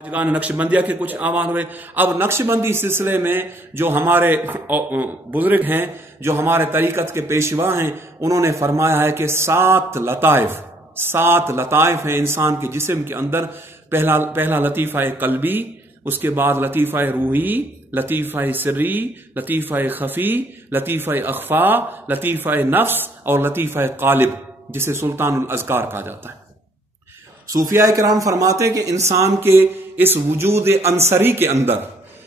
नक्शबंदिया के कुछ आवान हुए। अब नक्शबंदी सिलसिले में जो हमारे बुजुर्ग हैं, जो हमारे तरीकत के पेशवा हैं, उन्होंने फरमाया है कि सात लताइफ हैं इंसान के जिस्म के अंदर। पहला लतीफ़ा कल्बी, उसके बाद लतीफ़ा रूही, लतीफ़ा सिर्री, लतीफ़ा खफी, लतीफ़ा अख्फा, लतीफ़ा नफ्स और लतीफ़ा कालिब, जिसे सुल्तानुल अज़कार कहा जाता है। सूफिया इकराम फरमाते हैं कि इंसान के इस वजूद अंसरी के अंदर,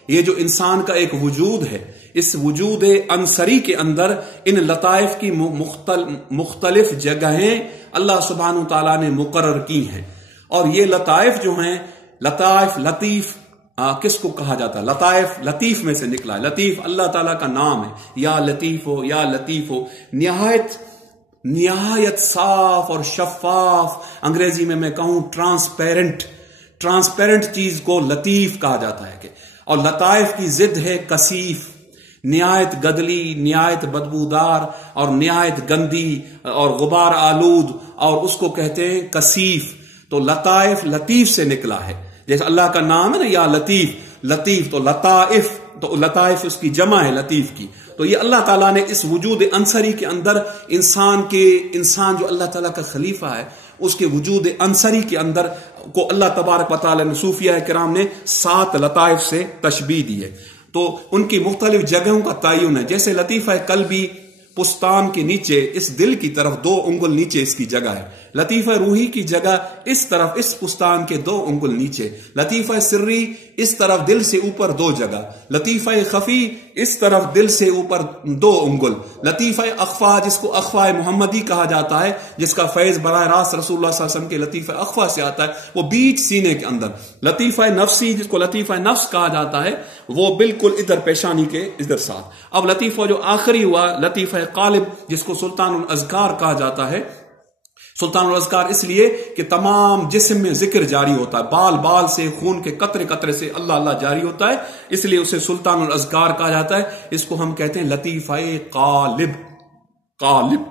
ये जो इंसान का एक वजूद है, इस वजूद अंसरी के अंदर इन लताइफ की मुख्तलिफ जगहें अल्लाह सुब्हानहू तआला ने मुकर्रर की हैं। और ये लताइफ जो हैं, लतीफ किसको कहा जाता है? लताइफ लतीफ में से निकला है। लतीफ अल्लाह ताला का नाम है, या लतीफ हो, या लतीफ हो। निहायत साफ और शफाफ, अंग्रेजी में मैं कहूं ट्रांसपेरेंट चीज को लतीफ कहा जाता है। और लताइफ की जिद है कसीफ, निहायत गदली, निहायत बदबूदार और निहायत गंदी और गुबार आलूद, और उसको कहते हैं कसीफ। तो लताइफ लतीफ से निकला है। जैसे अल्लाह का नाम है ना, या लतीफ तो लताइफ उसकी जमा है लतीफ की। तो ये अल्लाह ताला ने इस वजूद अंसरी के अंदर इंसान जो अल्लाह ताला का खलीफा है, उसके वजूद अंसरी के अंदर को अल्लाह तबारक व तआला ने सूफिया किराम ने सात लताइफ से तशबीह दी है। तो उनकी मुख्तलिफ जगहों का तयन है। जैसे लतीफ़ा कल्बी, पुस्तान के नीचे इस दिल की तरफ 2 उंगल नीचे इसकी जगह है। लतीफ़ा रूही की जगह इस तरफ, इस पुस्तान के 2 उंगल नीचे। लतीफ़ा सिर्री इस तरफ दिल से ऊपर 2 जगह। लतीफ़ा खफी इस तरफ दिल से ऊपर 2 उंगल। लतीफ़ा अख्फा, जिसको अख्फा मुहम्मदी कहा जाता है, जिसका फैज बराह रास्त रसूलुल्लाह सल्लल्लाहु अलैहि वसल्लम के लतीफ़ा अख्फा से आता है, वो बीच सीने के अंदर। लतीफ़ा नफ्सी, जिसको लतीफ़ा नफ्स कहा जाता है, वो बिल्कुल इधर पेशानी के इधर साथ। अब लतीफ़ा जो आखिरी हुआ, लतीफ़ा कालिब, जिसको सुल्तानुल अज़कार कहा जाता है। सुल्तानुल अज़कार इसलिए कि तमाम जिस्म में जिक्र जारी होता है, बाल बाल से, खून के कतरे कतरे से अल्लाह अल्लाह जारी होता है, इसलिए उसे सुल्तानुल अज़कार कहा जाता है। इसको हम कहते हैं लतीफ़ा कालिब।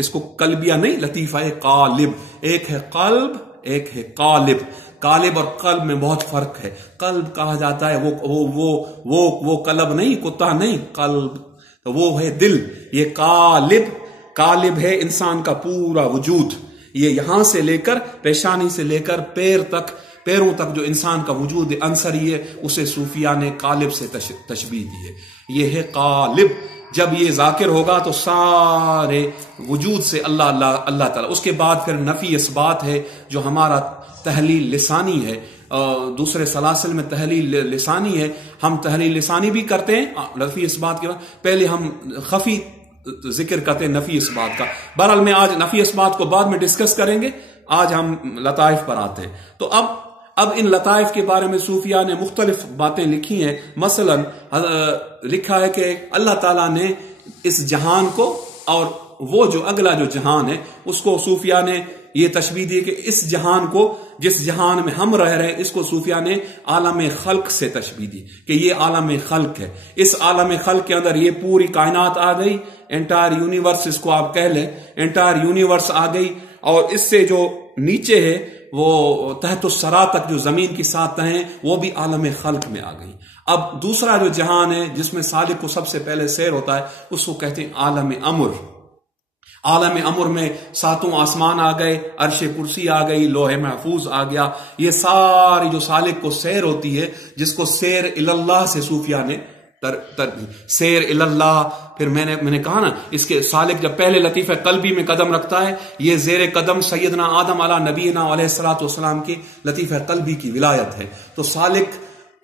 इसको कल्बिया नहीं, लतीफ़ा कालिब। एक है कल्ब, एक है कालिब। कालिब और कल्ब में बहुत फर्क है। कल्ब कहा जाता है वो कल्ब नहीं, कुत्ता नहीं, कल्ब तो वो है दिल। ये कालिब है इंसान का पूरा वजूद। ये यहां से लेकर, पेशानी से लेकर पैरों तक जो इंसान का वजूद अंसरी है, उसे सूफिया ने कालिब से तशबीह दी है। ये है कालिब। जब ये जाकिर होगा तो सारे वजूद से अल्लाह अल्लाह अल्लाह ताला। उसके बाद फिर नफी इस्बात है, जो हमारा तहलील लिसानी है। दूसरे सलासिल में तहलील लिसानी है, हम तहलील लिसानी भी करते हैं नफी इस्बात के बाद। पहले हम खफी जिक्र करते हैं नफी इस्बात का। बहरहाल मैं आज नफी इस्बात को बाद में डिस्कस करेंगे, आज हम लताइफ पर आते हैं। तो अब इन लताइफ के बारे में सूफिया ने मुख्तलिफ बातें लिखी हैं। मसलन लिखा है कि अल्लाह ताला ने इस जहान को और वो जो अगला जो जहान है, उसको सूफिया ने ये तशबीह दी कि इस जहान को, जिस जहान में हम रह रहे हैं, इसको सूफिया ने आलम खल्क से तशबीह दी कि ये आलम खल्क है। इस आलम खल्क के अंदर ये पूरी कायनात आ गई, एंटायर यूनिवर्स इसको आप कह लें, एंटायर यूनिवर्स आ गई। और इससे जो नीचे है, वो तहतुस्सरा तक जो जमीन की 7 तहें, वो भी आलम खल्क में आ गई। अब दूसरा जो जहान है, जिसमें सालिक को सबसे पहले सैर होता है, उसको कहते हैं आलम अमर। आलम अमर में 7 आसमान आ गए, अर्श कुर्सी आ गई, लोहे महफूज आ गया। ये सारी जो सालिक को सैर होती है, जिसको सैर इल्लाह से सूफिया ने सैर इल्लाह। फिर मैंने कहा ना, इसके सालिक जब पहले लतीफ़ा कल्बी में कदम रखता है, ये जेर कदम सैयदना आदम अला नबीना अलैहिस्सलातु वस्सलाम की लतीफ़ा कल्बी की विलायत है। तो सालिक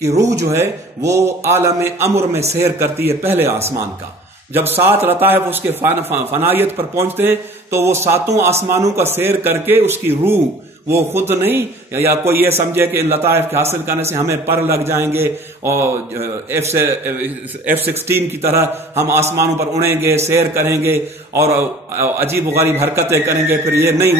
की रूह जो है, वो आलम अमर में सैर करती है पहले आसमान का। जब 7 लताइफ उसके फनायत पर पहुंचते हैं, तो वो 7 आसमानों का सैर करके उसकी रूह, वो खुद नहीं, या कोई ये समझे कि इन लताइफ के हासिल करने से हमें पर लग जाएंगे और F-16 की तरह हम आसमानों पर उड़ेंगे, सैर करेंगे और अजीब गरीब हरकतें करेंगे, फिर ये नहीं,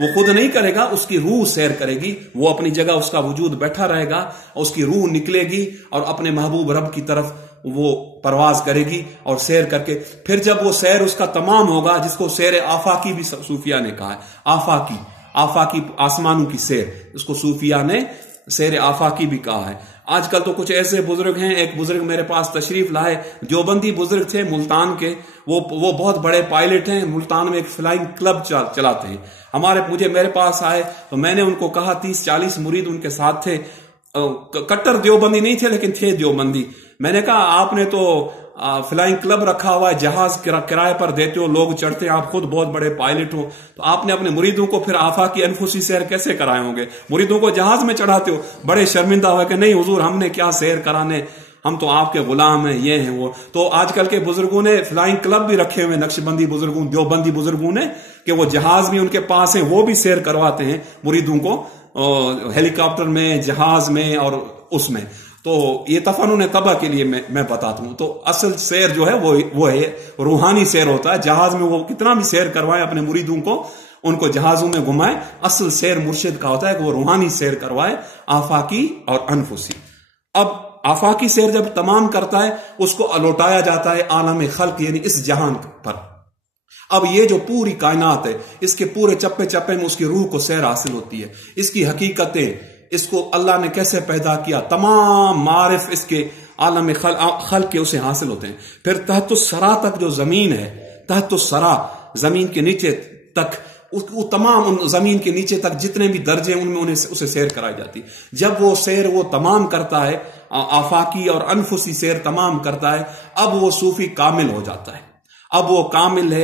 वो खुद नहीं करेगा, उसकी रूह सैर करेगी। वो अपनी जगह उसका वजूद बैठा रहेगा, उसकी रूह निकलेगी और अपने महबूब रब की तरफ वो परवाज करेगी और सैर करके फिर जब वो सैर उसका तमाम होगा, जिसको सैर आफाकी भी सूफिया ने कहा है, आफाकी आसमानों की सैर, उसको सूफिया ने سیر آفاقی بھی کہا ہے۔ آج کل تو کچھ ایسے بزرگ ہیں، ایک بزرگ میرے پاس تشریف لائے، دیوبندی بزرگ تھے ملتان کے، وہ بہت بڑے پائلٹ ہیں، ملتان میں ایک فلائنگ کلب چلاتے ہیں۔ میرے پاس آئے تو میں نے ان کو کہا، 30-40 مرید ان کے ساتھ تھے، کٹر دیوبندی نہیں تھے لیکن تھے دیوبندی۔ میں نے کہا آپ نے تو فلائنگ کلب رکھا ہوا ہے، جہاز کرائے پر دیتے ہو، لوگ چڑھتے ہیں، آپ خود بہت بڑے پائلٹ ہو، تو آپ نے اپنے مریدوں کو پھر آفاقی انفسی سیر کیسے کرائے ہوں گے؟ مریدوں کو جہاز میں چڑھاتے ہو۔ بڑے شرمندہ ہوئے کہ نہیں حضور، ہم نے کیا سیر کرانے، ہم تو آپ کے غلام ہیں، یہ ہیں وہ۔ تو آج کل کے بزرگوں نے فلائنگ کلب بھی رکھے ہوئے، نقشبندی بزرگوں، دیوبندی بزرگوں نے، کہ وہ جہاز بھی ان کے پاس ہیں، وہ بھی سیر کرواتے ہیں مریدوں کو، ہیلی کاپٹر میں، جہاز میں اور اس میں۔ تو یہ تفنن طبع کے لیے میں بتاتا ہوں۔ تو اصل سیر جو ہے وہ ہے روحانی سیر ہوتا ہے۔ جہاز میں وہ کتنا بھی سیر کروائے اپنے مریدوں کو، ان کو جہازوں میں گھمائے، اصل سیر مرشد کا ہوتا ہے کہ وہ روحانی سیر کروائے، آفاقی اور انفسی۔ اب آفاقی سیر جب تمام کرتا ہے، اس کو لوٹایا جاتا ہے عالم خلق، یعنی اس جہان پر۔ اب یہ جو پوری کائنات ہے، اس کے پورے چپے چپے میں اس کی روح کو سیر حاصل ہوتی ہے، اس کی حقیقتیں، اس کو اللہ نے کیسے پیدا کیا، تمام معارف اس کے عالم خلق کے اسے حاصل ہوتے ہیں۔ پھر تحت الثری تک جو زمین ہے، تحت الثری زمین کے نیچے تک، وہ تمام ان زمین کے نیچے تک جتنے بھی درجے ان میں اسے سیر کرائی جاتی۔ جب وہ سیر وہ تمام کرتا ہے، آفاقی اور انفسی سیر تمام کرتا ہے، اب وہ صوفی کامل ہو جاتا ہے، اب وہ کامل ہے۔